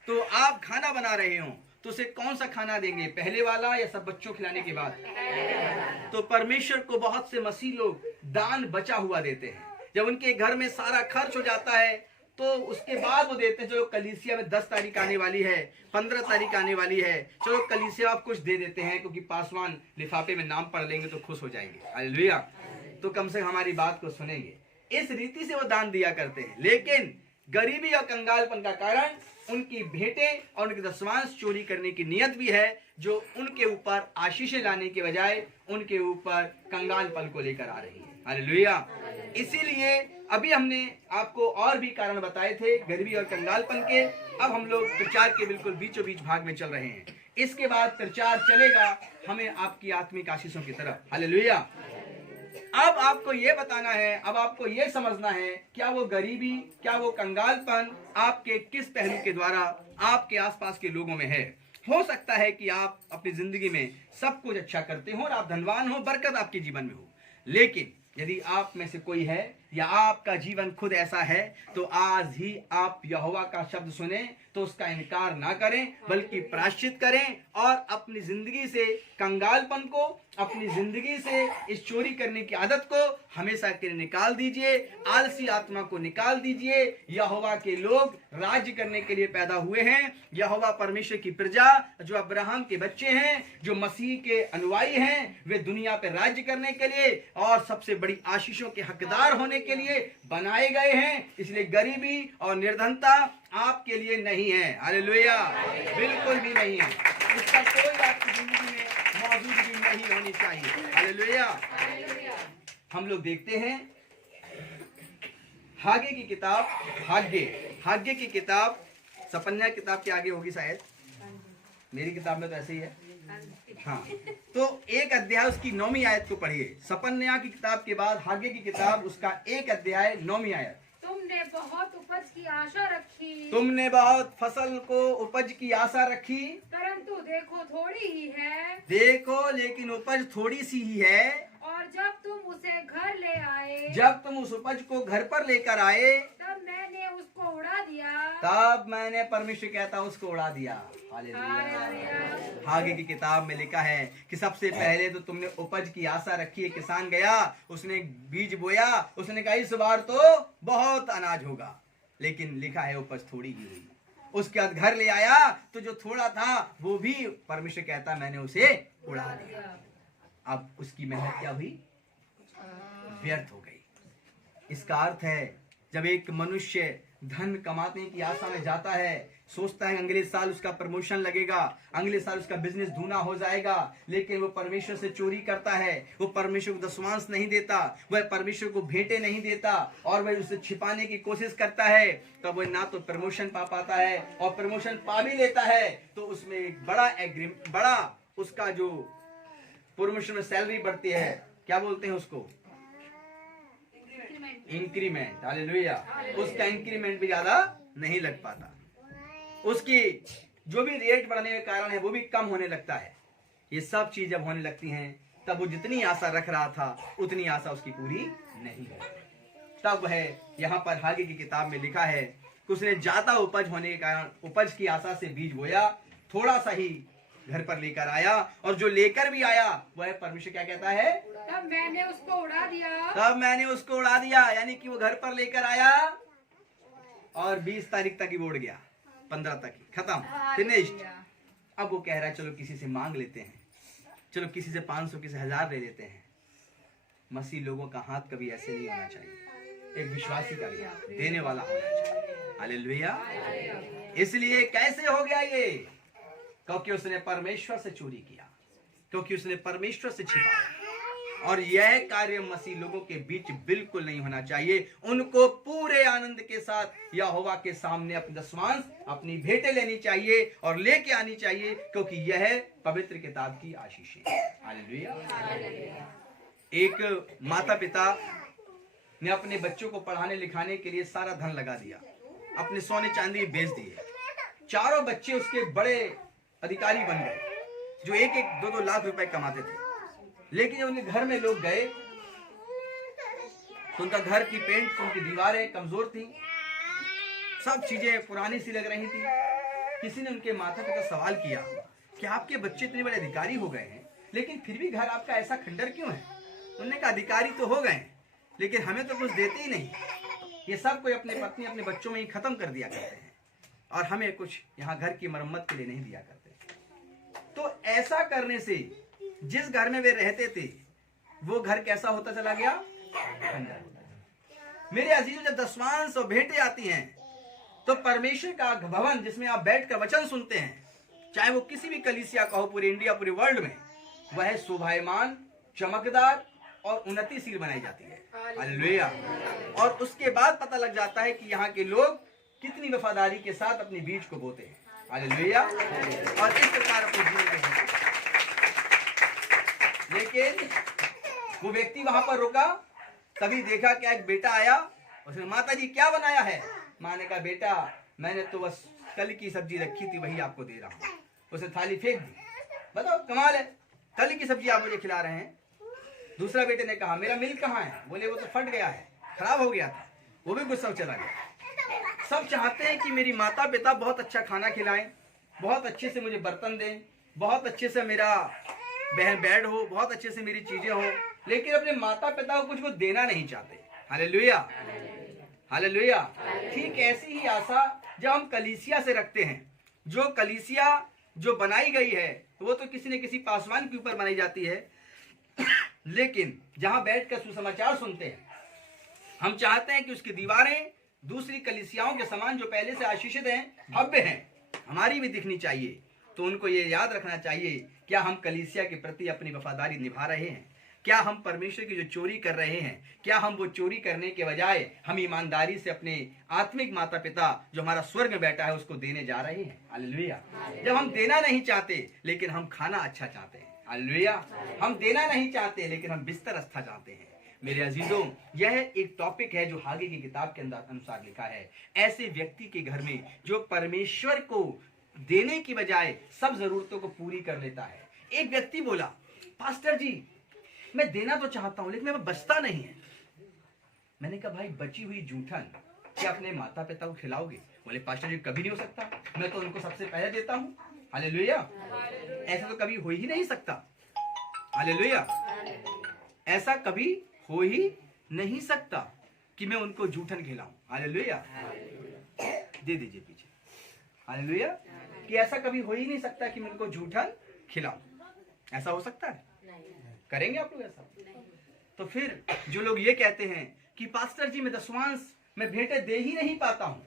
तो आप खाना बना रहे हो तो उसे कौन सा खाना देंगे, पहले वाला या सब बच्चों खिलाने के बाद? तो परमेश्वर को बहुत से मसीह लोग दान बचा हुआ देते हैं। जब उनके घर में सारा खर्च हो जाता है तो उसके बाद वो देते हैं, चलो कलीसिया में 10 तारीख आने वाली है, 15 तारीख आने वाली है, चलो कलीसिया आप कुछ दे देते हैं क्योंकि पासवान लिफाफे में नाम पढ़ लेंगे तो खुश हो जाएंगे। हालेलुया। तो कम से कम हमारी बात को सुनेंगे। इस रीति से वो दान दिया करते हैं, लेकिन गरीबी और कंगालपन का कारण उनकी भेंटें और उनके दसवांश चोरी करने की नियत भी है, जो उनके ऊपर आशीषें लाने के बजाय उनके ऊपर कंगालपन को लेकर आ रही है। हालेलुया। इसीलिए अभी हमने आपको और भी कारण बताए थे गरीबी और कंगालपन के। अब हम लोग प्रचार के बिल्कुल बीचों बीच भाग में चल रहे हैं। इसके बाद प्रचार चलेगा हमें आपकी आत्मिक आशीषों की तरफ। हालेलुया। अब आपको ये बताना है, अब आपको ये समझना है, क्या वो गरीबी, क्या वो कंगालपन आपके किस पहलू के द्वारा आपके आसपास के लोगों में है। हो सकता है कि आप अपनी जिंदगी में सब कुछ अच्छा करते हो और आप धनवान हो, बरकत आपके जीवन में हो, लेकिन यदि आप में से कोई है या आपका जीवन खुद ऐसा है, तो आज ही आप यहोवा का शब्द सुने तो उसका इनकार ना करें, बल्कि प्रायश्चित करें और अपनी जिंदगी से कंगालपन को, अपनी जिंदगी से इस चोरी करने की आदत को हमेशा के लिए निकाल दीजिए। आलसी आत्मा को निकाल दीजिए। यहोवा के लोग राज्य करने के लिए पैदा हुए हैं। यहोवा परमेश्वर की प्रजा जो अब्राहम के बच्चे हैं, जो मसीह के अनुयायी हैं, वे दुनिया पर राज्य करने के लिए और सबसे बड़ी आशीषों के हकदार होने के लिए बनाए गए हैं। इसलिए गरीबी और निर्धनता आपके लिए नहीं है। हालेलुया। बिल्कुल भी नहीं है। इसका कोई आपकी जिंदगी में मौजूदगी नहीं होनी चाहिए। हालेलुया। हम लोग देखते हैं हागे की किताब, हागे की किताब सपन्या किताब के आगे होगी शायद, मेरी किताब में तो ऐसे ही है। हाँ, तो एक अध्याय उसकी 9वीं आयत को पढ़िए। सपन्या की किताब के बाद हागे की किताब उसका एक अध्याय 9वीं आयत। तुमने बहुत उपज की आशा रखी, तुमने बहुत फसल को उपज की आशा रखी, परंतु देखो थोड़ी ही है। देखो लेकिन उपज थोड़ी सी ही है। और जब तुम उसे घर ले आए, जब तुम उस उपज को घर पर लेकर आए, तब मैंने उसको उड़ा दिया। तब मैंने, परमेश्वर कहता, उसको उड़ा दिया। हालेलुया। आगे की किताब में लिखा है कि सबसे पहले तो तुमने उपज की आशा रखी है। किसान गया, उसने बीज बोया, उसने कहा इस बार तो बहुत अनाज होगा, लेकिन लिखा है उपज थोड़ी ही हुई। उसके बाद घर ले आया तो जो थोड़ा था वो भी परमेश्वर कहता मैंने उसे उड़ा दिया। अब उसकी मेहनत क्या हुई? व्यर्थ हो गई। इसका अर्थ है जब एक मनुष्य धन कमाने की आशा में जाता है, सोचता है अगले साल उसका प्रमोशन लगेगा, अगले साल उसका बिजनेस दूना हो जाएगा, लेकिन वो परमेश्वर से चोरी करता है, वो परमेश्वर को दशमांश नहीं देता, वह परमेश्वर को भेंटे नहीं देता और वह उसे छिपाने की कोशिश करता है, तो वह ना तो प्रमोशन पा पाता है और प्रमोशन पा भी लेता है तो उसमें एक बड़ा उसका जो प्रमोशन में सैलरी बढ़ती है, क्या बोलते हैं उसको? इंक्रीमेंट। हालेलुया। उसका इंक्रीमेंट भी ज्यादा नहीं लग पाता, उसकी जो भी रेट बढ़ने के कारण है वो भी कम होने लगता है। ये सब चीज जब होने लगती हैं तब वो जितनी आशा रख रहा था उतनी आशा उसकी पूरी नहीं है। तब है यहाँ पर हागे की किताब में लिखा है कि उसने ज्यादा उपज होने के कारण उपज की आशा से बीज बोया, थोड़ा सा ही घर पर लेकर आया, और जो लेकर भी आया वह परमेश्वर क्या कहता है? तब मैंने उसको उड़ा दिया। तब मैंने उसको उड़ा दिया, यानी कि वो घर पर लेकर आया और 20 तारीख तक ही बोड़ गया, 15 तक ही खत्म, फिनिश्ड। अब वो कह रहा है चलो किसी से मांग लेते हैं, चलो किसी से 500, किसी 1000 ले लेते हैं। मसीह लोगों का हाथ कभी ऐसे नहीं होना चाहिए, एक विश्वासी का भी देने वाला होना चाहिए। हालेलुया। इसलिए कैसे हो गया ये? क्योंकि उसने परमेश्वर से चोरी किया, क्योंकि उसने परमेश्वर से छिपाया, और यह कार्य मसीह लोगों के बीच बिल्कुल नहीं होना चाहिए। उनको पूरे आनंद के साथ यहोवा के सामने अपनी दशमांश, अपनी भेंटें लेनी चाहिए और लेके आनी चाहिए, क्योंकि यह पवित्र किताब की आशीष है। हालेलुया। एक माता पिता ने अपने बच्चों को पढ़ाने लिखाने के लिए सारा धन लगा दिया, अपने सोने चांदी बेच दिए। चारों बच्चे उसके बड़े अधिकारी बन गए, जो 1-2 लाख रुपए कमाते थे। लेकिन जब उनके घर में लोग गए तो उनका घर की पेंट, उनकी दीवारें कमजोर थी, सब चीजें पुरानी सी लग रही थी। किसी ने उनके माता पिता सवाल किया कि आपके बच्चे इतने बड़े अधिकारी हो गए हैं, लेकिन फिर भी घर आपका ऐसा खंडर क्यों है? उन्होंने कहा अधिकारी तो हो गए, लेकिन हमें तो कुछ देते ही नहीं। ये सब कोई अपने पत्नी अपने बच्चों में ही खत्म कर दिया करते हैं और हमें कुछ यहाँ घर की मरम्मत के लिए नहीं दिया करते। तो ऐसा करने से जिस घर में वे रहते थे वो घर कैसा होता चला गया? खंडर। मेरे अजीजों, जब दशमांश और भेंटें आती हैं तो परमेश्वर का भवन जिसमें आप बैठकर वचन सुनते हैं, चाहे वो किसी भी कलीसिया का हो, पूरे इंडिया, पूरे वर्ल्ड में, वह शोभायमान, चमकदार और उन्नतिशील बनाई जाती है। हालेलुया। और उसके बाद पता लग जाता है कि यहाँ के लोग कितनी वफादारी के साथ अपने बीज को बोते हैं। हालेलुया। और इस प्रकार अपने जीवन में होते हैं। लेकिन वो व्यक्ति वहां पर रुका, तभी देखा क्या एक बेटा आया, उसने माता जी क्या बनाया है? माँ ने कहा बेटा मैंने तो बस कल की सब्जी रखी थी वही आपको दे रहा हूँ। उसने थाली फेंक दी। बताओ कमाल है, कल की सब्जी आप मुझे खिला रहे हैं। दूसरा बेटे ने कहा मेरा मिल्क कहाँ है? बोले वो तो फट गया है, खराब हो गया था। वो भी गुस्सा चला गया। सब चाहते हैं कि मेरी माता पिता बहुत अच्छा खाना खिलाएं, बहुत अच्छे से मुझे बर्तन दें, बहुत अच्छे से मेरा बेड हो, बहुत अच्छे से मेरी चीजें हो, लेकिन अपने माता पिता को कुछ वो देना नहीं चाहते। Hallelujah, hallelujah. ठीक ऐसी ही आशा जब हम कलीसिया से रखते हैं। जो कलीसिया जो बनाई गई है वो तो किसी न किसी पासवान के ऊपर बनाई जाती है, लेकिन जहां बैठकर सुसमाचार सुनते हैं, हम चाहते हैं कि उसकी दीवारें दूसरी कलीसियाओं के समान जो पहले से आशीषित हैं, भव्य हैं, हमारी भी दिखनी चाहिए। तो उनको ये याद रखना चाहिए, क्या हम कलीसिया के प्रति अपनी वफादारी निभा रहे हैं? क्या हम परमेश्वर की जो चोरी कर रहे हैं, क्या हम वो चोरी करने के बजाय हम ईमानदारी से अपने आत्मिक माता पिता जो हमारा स्वर्ग में बैठा है उसको देने जा रहे हैं? हालेलुया। जब हम देना नहीं चाहते लेकिन हम खाना अच्छा चाहते हैं। हालेलुया। हम देना नहीं चाहते लेकिन हम बिस्तर अच्छा चाहते हैं। मेरे अजीजों, यह एक टॉपिक है जो हागे की किताब के अंदर अनुसार लिखा है। ऐसे व्यक्ति के घर में जो परमेश्वर को देने की बजाय सब जरूरतों को पूरी कर लेता है। एक व्यक्ति बोला पास्टर जी मैं देना तो चाहता हूं लेकिन मैं बचता नहीं है। मैंने कहा भाई बची हुई जूठन क्या अपने माता पिता को खिलाओगे? बोले पास्टर जी कभी नहीं हो सकता, मैं तो उनको सबसे पहले देता हूं। हालेलुया। ऐसा तो कभी हो ही नहीं सकता। हालेलुया। ऐसा कभी हो ही नहीं सकता कि मैं उनको जूठन खिलाऊं। हालेलुया। दे दीजिए पीछे। हालेलुया। कि ऐसा कभी हो ही नहीं सकता कि मैं उनको जूठन खिलाऊं। ऐसा हो सकता है? करेंगे आप लोग ऐसा? तो फिर जो लोग ये कहते हैं कि पास्टर जी मैं दशमांश मैं भेंटें दे ही नहीं पाता हूं,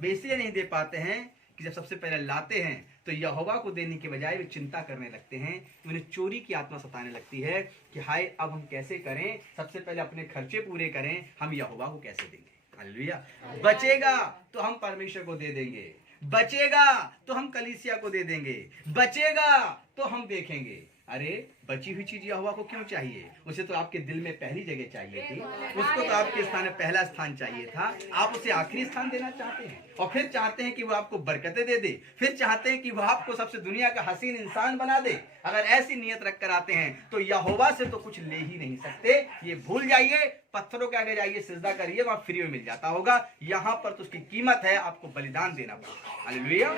वे इसलिए नहीं दे पाते हैं कि जब सबसे पहले लाते हैं तो यहोवा को देने के बजाय वे चिंता करने लगते हैं। उन्हें चोरी की आत्मा सताने लगती है कि हाय अब हम कैसे करें, सबसे पहले अपने खर्चे पूरे करें, हम यहोवा को कैसे देंगे। हालेलुया। बचेगा तो हम परमेश्वर को दे देंगे, बचेगा तो हम कलीसिया को दे देंगे, बचेगा तो हम देखेंगे। अरे बची हुई चीज यहोवा को क्यों चाहिए? उसे तो आपके दिल में पहली जगह चाहिए थी, उसको तो आपके स्थान में पहला स्थान चाहिए था। आप उसे आखिरी स्थान देना चाहते हैं और फिर चाहते हैं कि वो आपको बरकतें दे दे, फिर चाहते हैं कि वो आपको सबसे दुनिया का हसीन इंसान बना दे। अगर ऐसी नियत रख कर आते हैं तो यहोवा से तो कुछ ले ही नहीं सकते। ये भूल जाइए, पत्थरों के आगे जाइए, सिजदा करिए, वहां फ्री में मिल जाता होगा। यहाँ पर तो उसकी कीमत है, आपको बलिदान देना पड़ेगा। हालेलुया।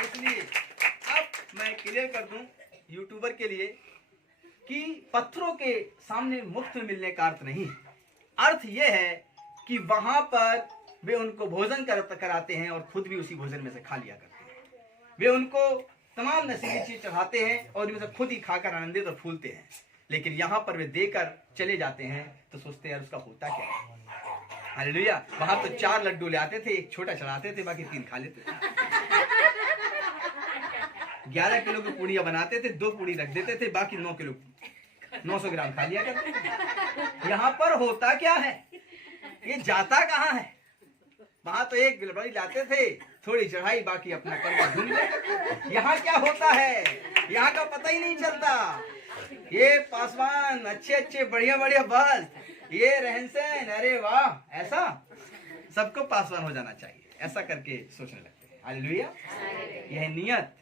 इसलिए मैं क्लियर कर दूं यूट्यूबर के लिए कि पत्थरों के सामने मुफ्त में मिलने का अर्थ नहीं। अर्थ यह है कि वहां पर वे उनको भोजन कराते हैं और खुद भी उसी भोजन में से खा लिया करते हैं। वे उनको तमाम नशीली चीज चढ़ाते हैं और उनमें से खुद ही खाकर आनंदित और फूलते हैं। लेकिन यहाँ पर वे देकर चले जाते हैं तो सोचते हैं यार उसका होता क्या है। हालेलुया। वहां तो 4 लड्डू ले आते थे, एक छोटा चढ़ाते थे, बाकी 3 खा लेते थे। 11 किलो की पूड़ियां बनाते थे, 2 पूड़ी रख देते थे, बाकी 9 किलो 900 ग्राम खा लिया करते थे। यहाँ पर होता क्या है? ये जाता कहाँ है? वहां तो 1 गिलबड़ी लाते थे, थोड़ी चढ़ाई, बाकी अपना करके घूम गए। यहाँ क्या होता है यहाँ का पता ही नहीं चलता। ये पासवान अच्छे अच्छे बढ़िया बढ़िया बस, ये रहन सहन, अरे वाह, ऐसा सबको पासवान हो जाना चाहिए, ऐसा करके सोचने लगते हैं। हालेलुया। यह नियत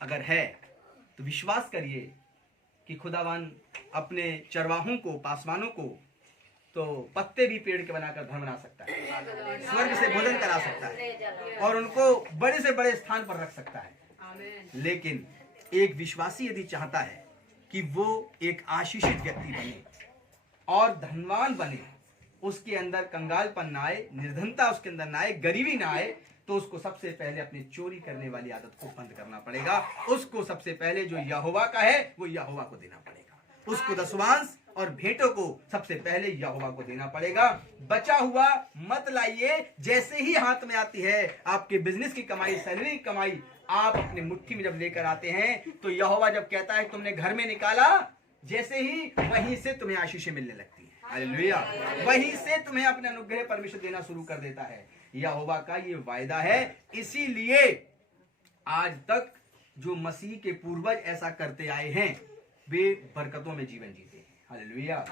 अगर है तो विश्वास करिए कि खुदावन अपने चरवाहों को, पासवानों को तो पत्ते भी पेड़ के बनाकर धन बना सकता है, स्वर्ग से भोजन करा सकता है और उनको बड़े से बड़े स्थान पर रख सकता है। लेकिन एक विश्वासी यदि चाहता है कि वो एक आशीषित व्यक्ति बने और धनवान बने, उसके अंदर कंगालपन ना आए, निर्धनता उसके अंदर ना आए, गरीबी ना आए, तो उसको सबसे पहले अपनी चोरी करने वाली आदत को बंद करना पड़ेगा। उसको सबसे पहले जो यहोवा का है वो यहोवा को देना पड़ेगा। उसको दसवांश और भेंटों को सबसे पहले यहोवा को देना पड़ेगा। बचा हुआ मत लाइए। जैसे ही हाथ में आती है आपके बिजनेस की कमाई, सैलरी की कमाई, आप अपने मुट्ठी में जब लेकर आते हैं तो यहोवा जब कहता है तुमने घर में निकाला, जैसे ही वहीं से तुम्हें आशीषें मिलने लगती है। हालेलुया। वहीं से तुम्हें अपने अनुग्रह परमेश्वर देना शुरू कर देता है। यहोवा का ये वायदा है। इसीलिए आज तक जो मसीह के पूर्वज ऐसा करते आए हैं वे बरकतों में जीवन जीते हैं। हालेलुया।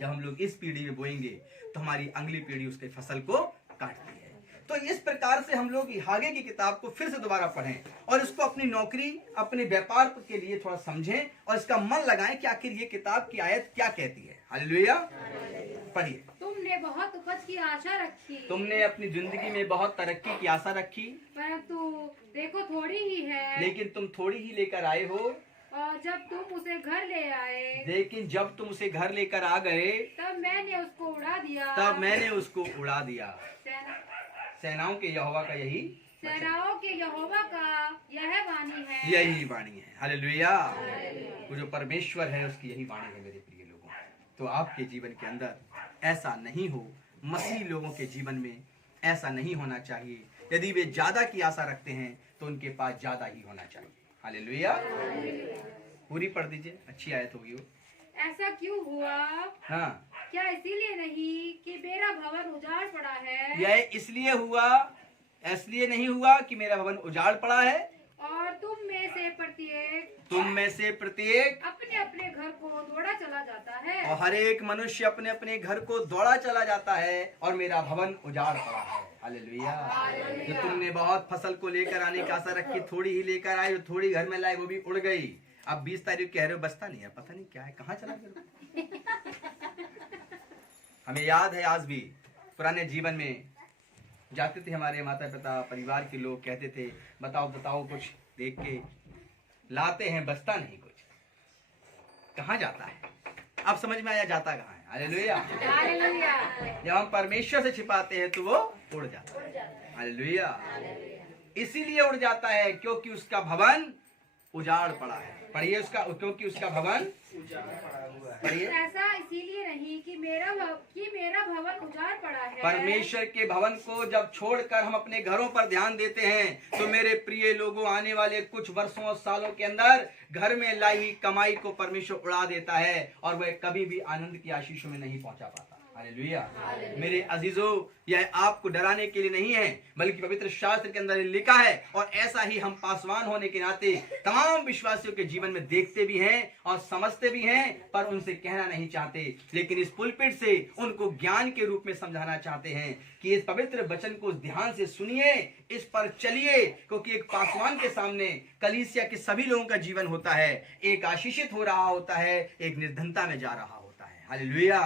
जब हम लोग इस पीढ़ी में बोएंगे तो हमारी अगली पीढ़ी उसके फसल को काटती है। तो इस प्रकार से हम लोग हागे की किताब को फिर से दोबारा पढ़ें और इसको अपनी नौकरी, अपने व्यापार के लिए थोड़ा समझें और इसका मन लगाएं कि आखिर ये किताब की आयत क्या कहती है। हालेलुया। पढ़िए। तुमने बहुत उपज की आशा रखी, तुमने अपनी जिंदगी में बहुत तरक्की की आशा रखी, परंतु देखो थोड़ी ही है। लेकिन तुम थोड़ी ही लेकर आए हो। और जब तुम उसे घर ले आए, लेकिन जब तुम उसे घर लेकर आ गए तब मैंने उसको उड़ा दिया। तब मैंने उसको उड़ा दिया। सेना- सेनाओं के यहोवा का यही सेनाओं के यहोवा का यह वाणी है। यही वाणी है। हालेलुया। वो जो परमेश्वर है उसकी यही वाणी है। मेरे प्रिय लोगों, तो आपके जीवन के अंदर ऐसा नहीं हो, मसीह लोगों के जीवन में ऐसा नहीं होना चाहिए। यदि वे ज्यादा की आशा रखते हैं तो उनके पास ज्यादा ही होना चाहिए। हालेलुया। पूरी पढ़ दीजिए, अच्छी आयत होगी वो। ऐसा क्यों हुआ? हाँ, क्या इसीलिए नहीं कि मेरा भवन उजाड़ पड़ा है? यह इसलिए हुआ, इसलिए नहीं हुआ कि मेरा भवन उजाड़ पड़ा है और तुम में से प्रत्येक अपने अपने घर को दौड़ा चला जाता है। और हर एक मनुष्य अपने अपने घर को दौड़ा चला जाता है और मेरा भवन उजाड़ पड़ा है। हालेलुया। जो तुमने बहुत फसल को लेकर आने की आशा रखी, थोड़ी ही लेकर आए, थोड़ी घर में लाए, वो भी उड़ गई। अब 20 तारीख कह रहे हो बचता नहीं है, पता नहीं क्या है, कहाँ चला गया। हमें याद है आज भी पुराने जीवन में जाते थे हमारे माता पिता, परिवार के लोग कहते थे बताओ बताओ, कुछ देख के लाते हैं, बचता नहीं कुछ, कहाँ जाता है। अब समझ में आया जाता कहाँ है। हालेलुया। हालेलुया। जब हम परमेश्वर से छिपाते हैं तो वो उड़ जाता है। हालेलुया। इसीलिए उड़ जाता है क्योंकि उसका भवन उजाड़ पड़ा है। पढ़िए उसका, क्योंकि उसका भवन पढ़िए। ऐसा इसीलिए नहीं कि मेरा भवन उजाड़ पड़ा है। परमेश्वर के भवन को जब छोड़कर हम अपने घरों पर ध्यान देते हैं तो मेरे प्रिय लोगों, आने वाले कुछ वर्षों और सालों के अंदर घर में लाई हुई कमाई को परमेश्वर उड़ा देता है और वह कभी भी आनंद की आशीषों में नहीं पहुंचा पाता। हालेलुया। मेरे अजीजों, यह आपको डराने के लिए नहीं है, बल्कि पवित्र शास्त्र के अंदर लिखा है और ऐसा ही हम पासवान होने के नाते तमाम विश्वासियों के जीवन में देखते भी हैं और समझते भी हैं, पर उनसे कहना नहीं चाहते। लेकिन इस पुलपिट से उनको ज्ञान के रूप में समझाना चाहते हैं कि इस पवित्र वचन को ध्यान से सुनिए, इस पर चलिए, क्योंकि एक पासवान के सामने कलीसिया के सभी लोगों का जीवन होता है। एक आशीषित हो रहा होता है, एक निर्धनता में जा रहा होता है। हालेलुया।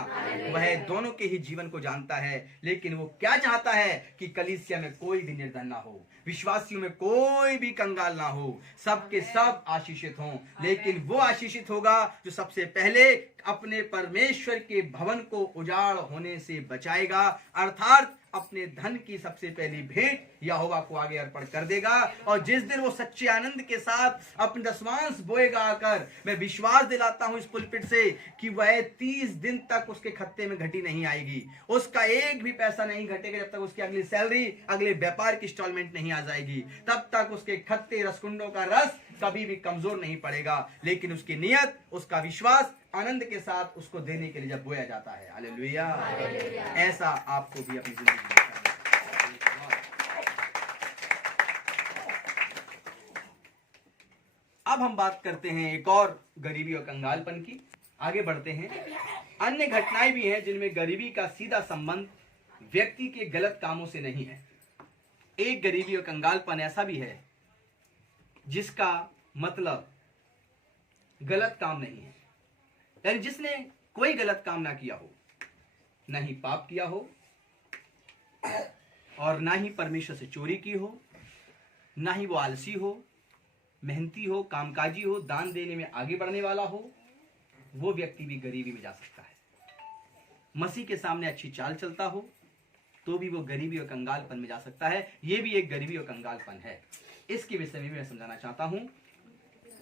वह दोनों के ही जीवन को जानता है, लेकिन वो क्या चाहता है कि कलीसिया में कोई भी निर्धन ना हो, विश्वासियों में कोई भी कंगाल ना हो, सबके सब आशीषित हों। लेकिन वो आशीषित होगा जो सबसे पहले अपने परमेश्वर के भवन को उजाड़ होने से बचाएगा, अर्थात अपने धन की सबसे पहली भेंट यहोवा को आगे अर्पण कर देगा। और जिस दिन वो सच्चे आनंद के साथ अपने दसवांश बोएगा आकर, मैं विश्वास दिलाता हूं इस पुलपिट से कि वह 30 दिन तक उसके खत्ते में घटी नहीं आएगी, उसका एक भी पैसा नहीं घटेगा जब तक उसकी अगली सैलरी, अगले व्यापार की इंस्टॉलमेंट नहीं आ जाएगी। तब तक उसके खत्ते रसकुंडों का रस कभी भी कमजोर नहीं पड़ेगा। लेकिन उसकी नियत, उसका विश्वास आनंद के साथ उसको देने के लिए जब बोया जाता है। हालेलुया। ऐसा आपको भी अपनी जिंदगी में करना है। अब हम बात करते हैं एक और गरीबी और कंगालपन की। आगे बढ़ते हैं। अन्य घटनाएं भी हैं जिनमें गरीबी का सीधा संबंध व्यक्ति के गलत कामों से नहीं है। एक गरीबी और कंगालपन ऐसा भी है जिसका मतलब गलत काम नहीं है, यानी जिसने कोई गलत काम ना किया हो, ना ही पाप किया हो और ना ही परमेश्वर से चोरी की हो, ना ही वो आलसी हो, मेहनती हो, कामकाजी हो, दान देने में आगे बढ़ने वाला हो, वो व्यक्ति भी गरीबी में जा सकता है। मसीह के सामने अच्छी चाल चलता हो तो भी वो गरीबी और कंगालपन में जा सकता है। ये भी एक गरीबी और कंगालपन है। इसके विषय में मैं समझाना चाहता हूं।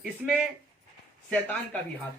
इसमें शैतान का भी हाथ